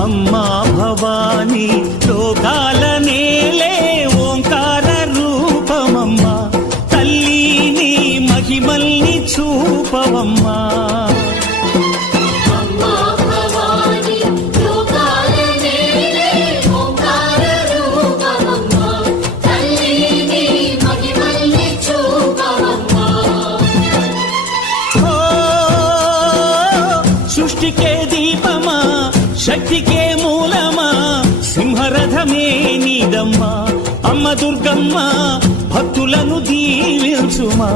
అమ్మా భవానీ లోకాల నేలే ఓంకార రూపమమ్మా తల్లి నీ మహిమల్ని చూపవమ్మా సృష్టికే దీపమా శక్తికే మూలమా సింహరథమే నీదమ్మా అమ్మ దుర్గమ్మ భక్తులను దీవించుమా